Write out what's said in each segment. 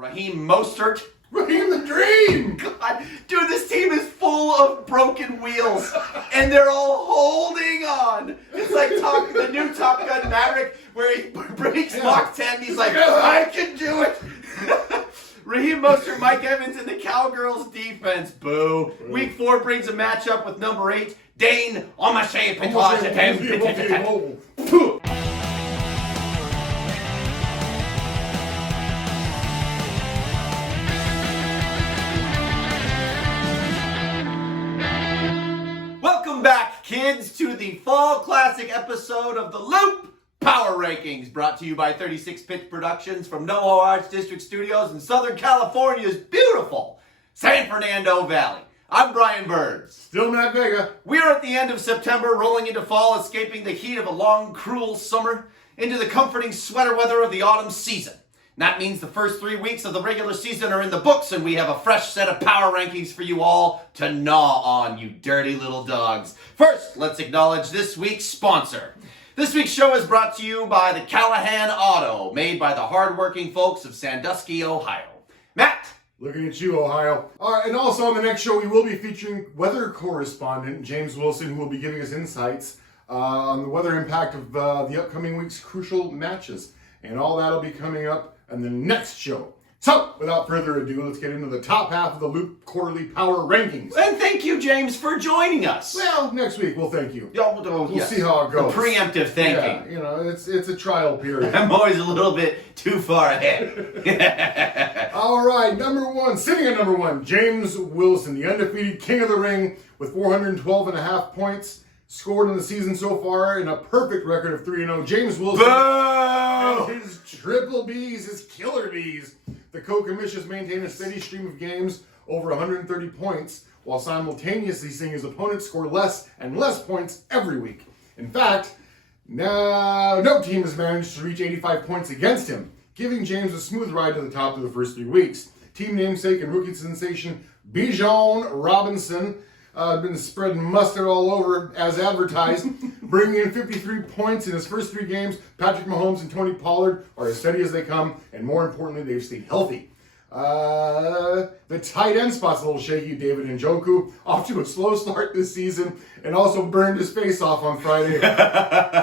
Raheem Mostert. Raheem the Dream! God, dude, this team is full of broken wheels, and they're all holding on. It's like the new Top Gun Maverick, where he breaks Mach 10, he's like, I can do it. Raheem Mostert, Mike Evans, and the Cowgirls defense. Boo. Week 4 brings a matchup with number 8, Dane Amancher. Welcome back, kids, to the Fall Classic episode of the Loop Power Rankings, brought to you by 36 Pitch Productions from NoHo Arts District Studios in Southern California's beautiful San Fernando Valley. I'm Brian Burns. Still Matt Vega. We're at the end of September, rolling into fall, escaping the heat of a long, cruel summer, into the comforting sweater weather of the autumn season. And that means the first 3 weeks of the regular season are in the books, and we have a fresh set of power rankings for you all to gnaw on, you dirty little dogs. First, let's acknowledge this week's sponsor. This week's show is brought to you by the Callahan Auto, made by the hardworking folks of Sandusky, Ohio. Matt! Looking at you, Ohio. All right, and also on the next show, we will be featuring weather correspondent James Wilson, who will be giving us insights on the weather impact of the upcoming week's crucial matches. And all that will be coming up in the next show. So, without further ado, let's get into the top half of the Loop Quarterly Power Rankings. And thank you, James, for joining us. Well, next week we'll thank you. We'll see how it goes. The preemptive thanking. Yeah, it's a trial period. I'm always a little bit too far ahead. All right, sitting at number 1, James Wilson, the undefeated king of the ring with 412.5 points scored in the season so far and a perfect record of 3-0. James Wilson and his triple Bs, his killer Bs. The Co Comish has maintained a steady stream of games over 130 points, while simultaneously seeing his opponents score less and less points every week. In fact, no team has managed to reach 85 points against him, giving James a smooth ride to the top of the first 3 weeks. Team namesake and rookie sensation Bijan Robinson been spreading mustard all over as advertised, bringing in 53 points in his first 3 games. Patrick Mahomes and Tony Pollard are as steady as they come, and more importantly, they've stayed healthy. The tight end spot's a little shaky. David Njoku off to a slow start this season, and also burned his face off on Friday.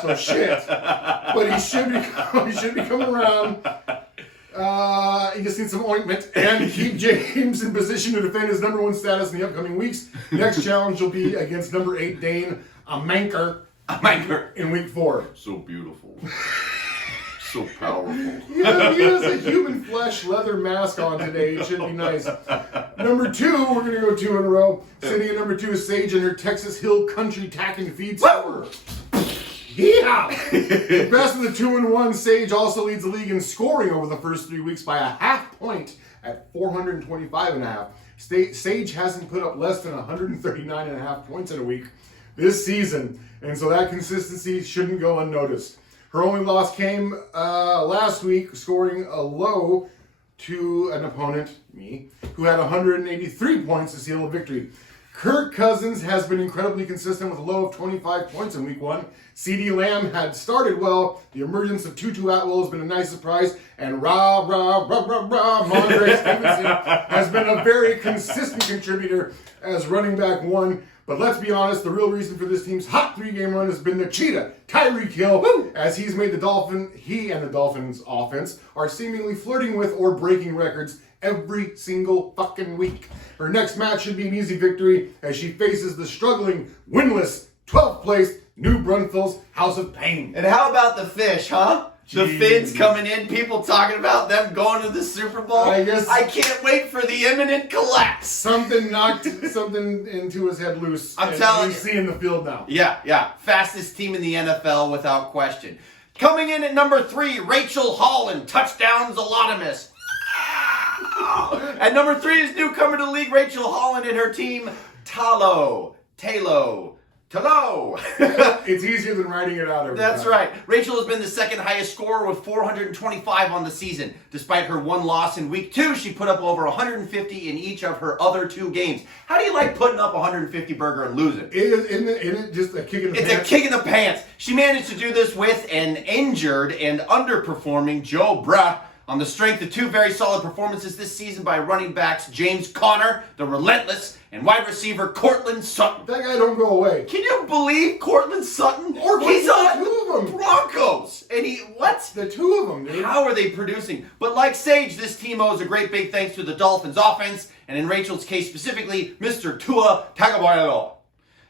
So shit, but he should be coming around. He just needs some ointment and keep James in position to defend his number 1 status in the upcoming weeks. Next challenge will be against number 8 Dane Amancher in week 4. So beautiful. So powerful. He has a human flesh leather mask on today. It should be nice. Number 2, we're going to go 2 in a row. Sitting at number 2 is Sage and her Texas Hill Country tack and feed scorer. Yeah! The best of the 2-1, Sage also leads the league in scoring over the first 3 weeks by a half point at 425.5. Sage hasn't put up less than 139.5 points in a week this season, and so that consistency shouldn't go unnoticed. Her only loss came last week, scoring a low to an opponent, me, who had 183 points to seal a victory. Kirk Cousins has been incredibly consistent with a low of 25 points in week 1. CeeDee Lamb had started well. The emergence of Tutu Atwell has been a nice surprise. And Mondre Stevenson has been a very consistent contributor as running back 1. But let's be honest, the real reason for this team's hot 3-game run has been the cheetah, Tyreek Hill, as he and the Dolphins offense are seemingly flirting with or breaking records every single fucking week. Her next match should be an easy victory as she faces the struggling, winless, 12th place New Braunfels House of Pain. And how about the fish, huh? The Finns coming in, people talking about them going to the Super Bowl. I can't wait for the imminent collapse. Something knocked something into his head loose. I'm telling you. You see in the field now. Yeah. Fastest team in the NFL without question. Coming in at number 3, Rachel Holland, touchdowns Alonimus. At number 3 is newcomer to the league, Rachel Holland and her team, Talo. It's easier than writing it out every That's time. right. Rachel has been the second highest scorer with 425 on the season. Despite her 1 loss in week 2, she put up over 150 in each of her other 2 games. How do you like putting up 150 burger and losing? Isn't it just a kick in the pants? It's a kick in the pants. She managed to do this with an injured and underperforming Joe On the strength of two very solid performances this season by running backs James Conner, the relentless, and wide receiver Courtland Sutton. That guy don't go away. Can you believe Courtland Sutton? He's on the Broncos. And what? The two of them, dude. How are they producing? But like Sage, this team owes a great big thanks to the Dolphins offense, and in Rachel's case specifically, Mr. Tua Tagovailoa.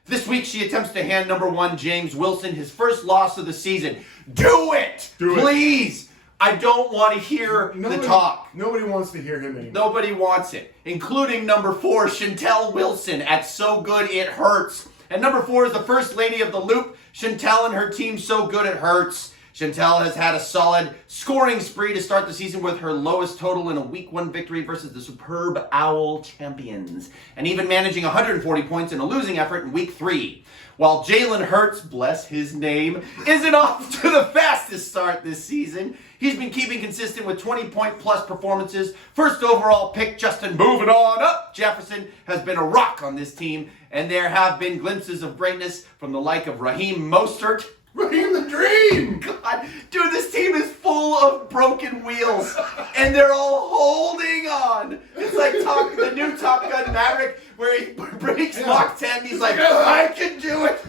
This week, she attempts to hand number 1 James Wilson his first loss of the season. Do it! Please! I don't want to hear the talk. Nobody wants to hear him anymore. Nobody wants it, including number 4, Chantel Wilson, at So Good It Hurts. And number 4 is the first lady of the loop, Chantel and her team So Good It Hurts. Chantel has had a solid scoring spree to start the season with her lowest total in a Week 1 victory versus the superb Owl champions, and even managing 140 points in a losing effort in Week 3. While Jalen Hurts, bless his name, isn't off to the fastest start this season, he's been keeping consistent with 20-point-plus performances. First overall pick, Justin moving on up. Jefferson has been a rock on this team, and there have been glimpses of greatness from the like of Raheem Mostert. Raheem the Dream! God, dude, this team is full of broken wheels, and they're all holding on. It's like the new Top Gun Maverick, where he breaks Mach 10, and he's like, I can do it.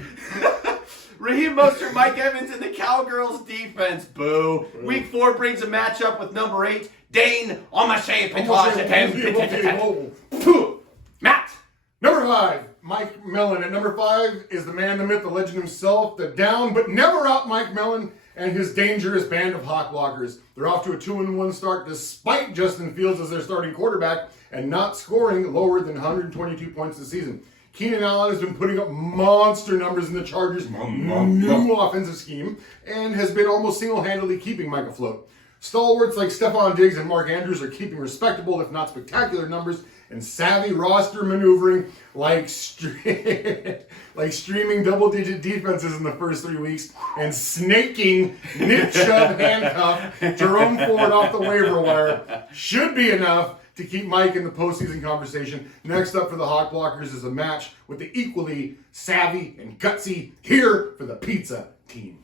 Raheem Mostert, Mike Evans, and the Cowgirls defense. Boo. Week 4 brings a matchup with number 8, Dane Amancher. Matt. Number 5, Mike Mellon. At number 5 is the man, the myth, the legend himself, the down but never out Mike Mellon and his dangerous band of hawk blockers. They're off to a 2-1 start despite Justin Fields as their starting quarterback and not scoring lower than 122 points this season. Keenan Allen has been putting up monster numbers in the Chargers' new offensive scheme and has been almost single-handedly keeping Mike afloat. Stalwarts like Stephon Diggs and Mark Andrews are keeping respectable, if not spectacular, numbers, and savvy roster maneuvering like streaming double-digit defenses in the first 3 weeks and snaking Nick Chubb handcuff Jerome Ford off the waiver wire should be enough to keep Mike in the postseason conversation. Next up for the Hawk Blockers is a match with the equally savvy and gutsy here for the pizza team.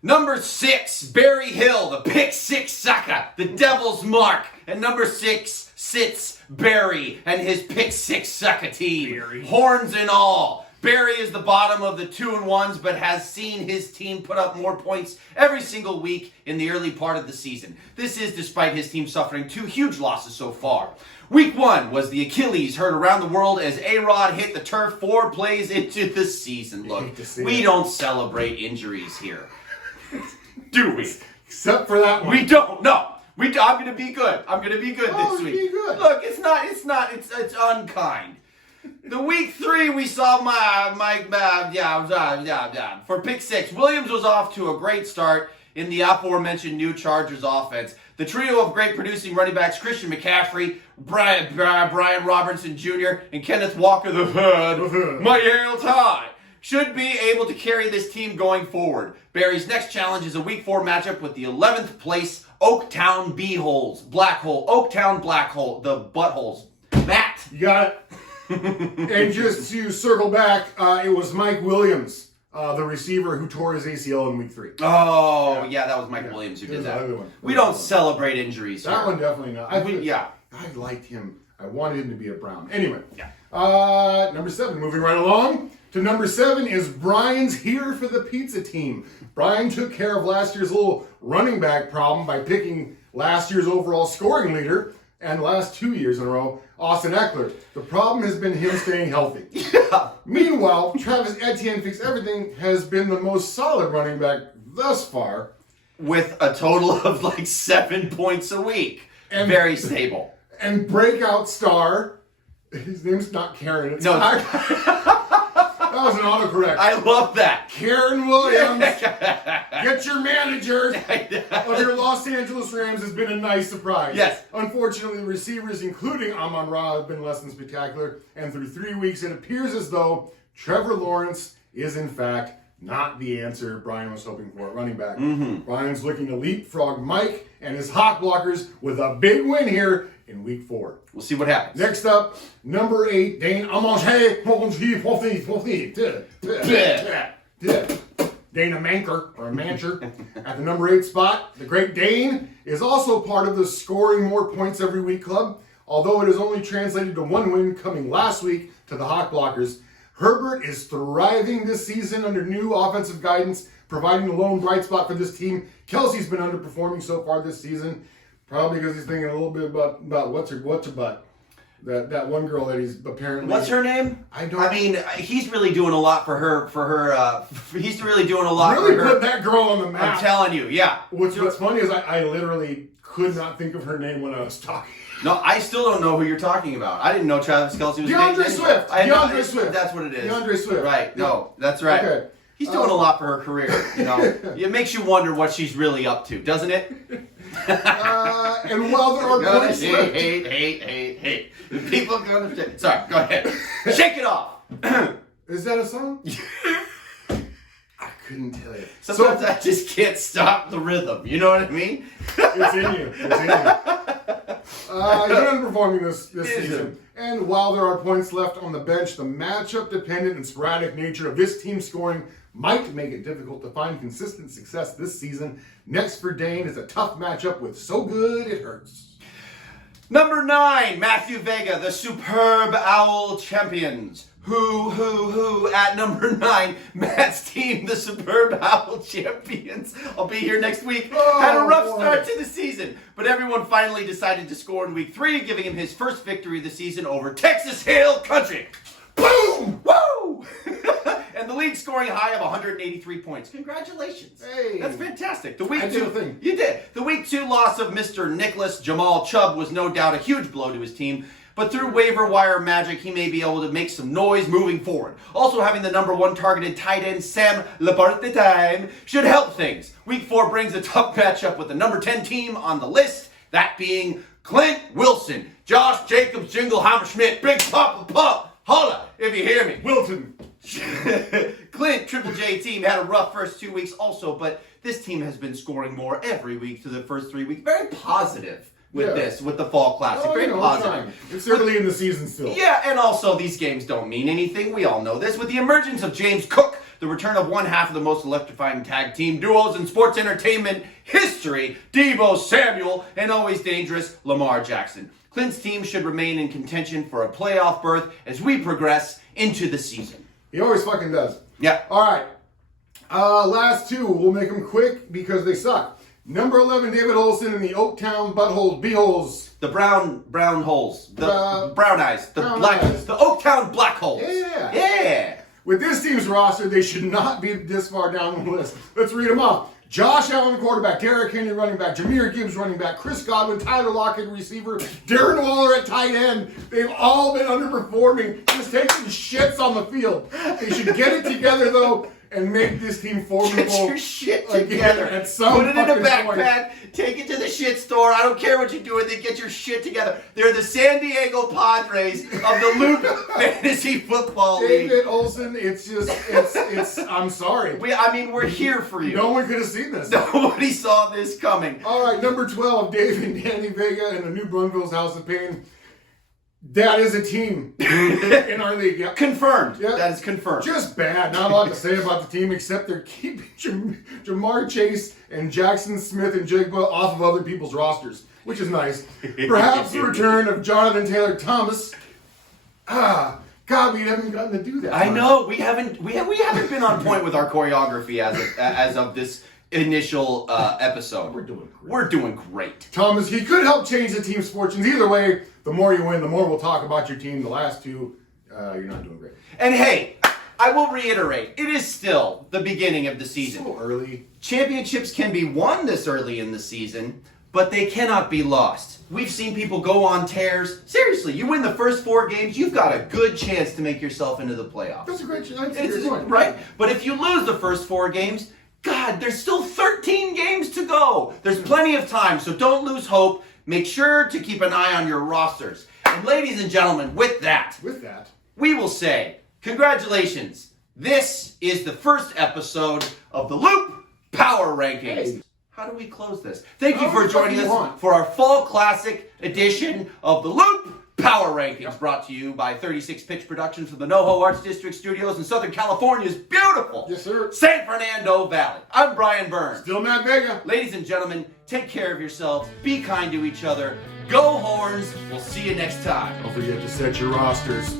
Number 6, Barry Hill, the pick 6 sucker, the devil's mark. And number 6 sits Barry and his pick 6 sucker team. Barry. Horns and all. Barry is the bottom of the 2-1s, but has seen his team put up more points every single week in the early part of the season. This is despite his team suffering 2 huge losses so far. Week 1 was the Achilles heard around the world as A-Rod hit the turf 4 plays into the season. Look, we don't celebrate injuries here. Do we? Except for that one. We don't. No. I'm going to be good. I'm going to be good this week. Be good. Look, it's unkind. The Week 3 we saw Mike for pick 6. Williams was off to a great start in the aforementioned new Chargers offense. The trio of great producing running backs, Christian McCaffrey, Brian Robinson Jr., and Kenneth Walker the Hood, my Yale tie, should be able to carry this team going forward. Barry's next challenge is a Week 4 matchup with the 11th place Oaktown Black Hole, the buttholes. Matt. You got it. And just to circle back, it was Mike Williams, the receiver who tore his ACL in Week 3. Oh, yeah, that was Mike Williams who did that. We don't celebrate injuries here. That one definitely not. I liked him. I wanted him to be a Brown. Anyway. Yeah. Number 7, moving right along. To number 7 is Brian's here for the pizza team. Brian took care of last year's little running back problem by picking last year's overall scoring leader and the last 2 years in a row, Austin Eckler. The problem has been him staying healthy. Yeah. Meanwhile, Travis Etienne Fix Everything has been the most solid running back thus far. With a total of like 7 points a week. And very stable. And breakout star, his name's not Karen, it's not. That was an autocorrect. I love that. Karen Williams, get your manager of your Los Angeles Rams has been a nice surprise. Yes. Unfortunately, the receivers, including Amon-Ra, have been less than spectacular. And through 3 weeks, it appears as though Trevor Lawrence is, in fact, not the answer Brian was hoping for at running back. Brian's looking to leapfrog Mike and his Hawk Blockers with a big win here in Week 4. We'll see what happens. Next up, number 8, Dane Amancher. Dane Dane Amancher at the number 8 spot. The great Dane is also part of the scoring more points every week club, although it is only translated to 1 win coming last week to the Hawk Blockers. Herbert is thriving this season under new offensive guidance, providing the lone bright spot for this team. Kelsey's been underperforming so far this season, probably because he's thinking a little bit about what's her butt. That one girl that he's apparently... What's her name? I don't... I mean, he's really doing a lot for her, he's really doing a lot really for her. Put that girl on the map. I'm telling you, yeah. What's funny is I literally could not think of her name when I was talking. No, I still don't know who you're talking about. I didn't know Travis Kelce was DeAndre Swift. DeAndre Swift. That's what it is. DeAndre Swift. Right. No, that's right. Okay. He's doing a lot for her career. You know, it makes you wonder what she's really up to, doesn't it? And while there are points left, hate. People gonna shake. Sorry, go ahead. Shake it off. Is that a song? I couldn't tell you. Sometimes I just can't stop the rhythm. You know what I mean? It's in you. You're underperforming this season. And while there are points left on the bench, the matchup-dependent and sporadic nature of this team scoring might make it difficult to find consistent success this season. Next for Dane is a tough matchup with So Good It Hurts. Number 9, Matthew Vega, the Superb Owl Champions. Who at number 9, Matt's team, the Superb Owl Champions. I'll be here next week. Had a rough start to the season, but everyone finally decided to score in week 3, giving him his first victory of the season over Texas Hill Country. Boom! Woo! And the league scoring high of 183 points. Congratulations. Hey. That's fantastic. The I did a thing. You did. The week 2 loss of Mr. Nicholas Jamal Chubb was no doubt a huge blow to his team, but through waiver wire magic, he may be able to make some noise moving forward. Also, having the number 1 targeted tight end, Sam Laporte, should help things. Week 4 brings a tough matchup with the number 10 team on the list, that being Clint Wilson, Josh Jacobs, Jingleheimer Schmidt, Big Papa Pup. Holla, if you hear me. Wilton. Clint, Triple J team had a rough first 2 weeks also, but this team has been scoring more every week through the first 3 weeks. Very positive with the Fall Classic. Very positive. It's early in the season still. Yeah, and also these games don't mean anything. We all know this. With the emergence of James Cook, the return of one half of the most electrifying tag team duos in sports entertainment history, Deebo Samuel, and always dangerous Lamar Jackson. Clint's team should remain in contention for a playoff berth as we progress into the season. He always fucking does. Yeah. All right. Last 2. We'll make them quick because they suck. Number 11, David Olson in the Oaktown Buttholes, Beeholes. The brown holes. The brown eyes. The brown black eyes. The Oaktown Black Holes. Yeah. Yeah. With this team's roster, they should not be this far down the list. Let's read them off. Josh Allen, quarterback. Derrick Henry, running back. Jameer Gibbs, running back. Chris Godwin, Tyler Lockett, receiver. Darren Waller at tight end. They've all been underperforming, just taking shits on the field. They should get it together, though, and make this team formidable. Get your shit together. At some Put it in a point. backpack. Take it to the shit store. I don't care what you do with it. Get your shit together. They're the San Diego Padres of the Loop Fantasy Football League. David Olson, it's. I'm sorry. We're here for you. No one could have seen this. Nobody saw this coming. All right, number 12, David and Danny Vega in the New Brunville's House of Pain. That is a team in our league. Yeah. Confirmed. Yeah. That is confirmed. Just bad. Not a lot to say about the team except they're keeping Jamar Chase and Jackson Smith and Jigba off of other people's rosters, which is nice. Perhaps the return of Jonathan Taylor Thomas. God, we haven't gotten to do that. I know we haven't been on point with our choreography as of this initial episode. We're doing great. Thomas, he could help change the team's fortunes. Either way, the more you win, the more we'll talk about your team. The last 2, you're not doing great. And hey, I will reiterate, it is still the beginning of the season. So early. Championships can be won this early in the season, but they cannot be lost. We've seen people go on tears. Seriously, you win the first 4 games, you've got a good chance to make yourself into the playoffs. That's a great chance. Right? But if you lose the first 4 games, God, there's still 13 games to go. There's plenty of time, so don't lose hope. Make sure to keep an eye on your rosters. And ladies and gentlemen, with that, we will say, congratulations. This is the first episode of the Loop Power Rankings. Hey. How do we close this? Thank you for joining us for our Fall Classic edition of the Loop Power Power Rankings brought to you by 36 Pitch Productions from the NoHo Arts District Studios in Southern California's beautiful Yes, sir. San Fernando Valley. I'm Brian Burns. Still Matt Vega. Ladies and gentlemen, take care of yourselves. Be kind to each other. Go Horns. We'll see you next time. Don't forget to set your rosters.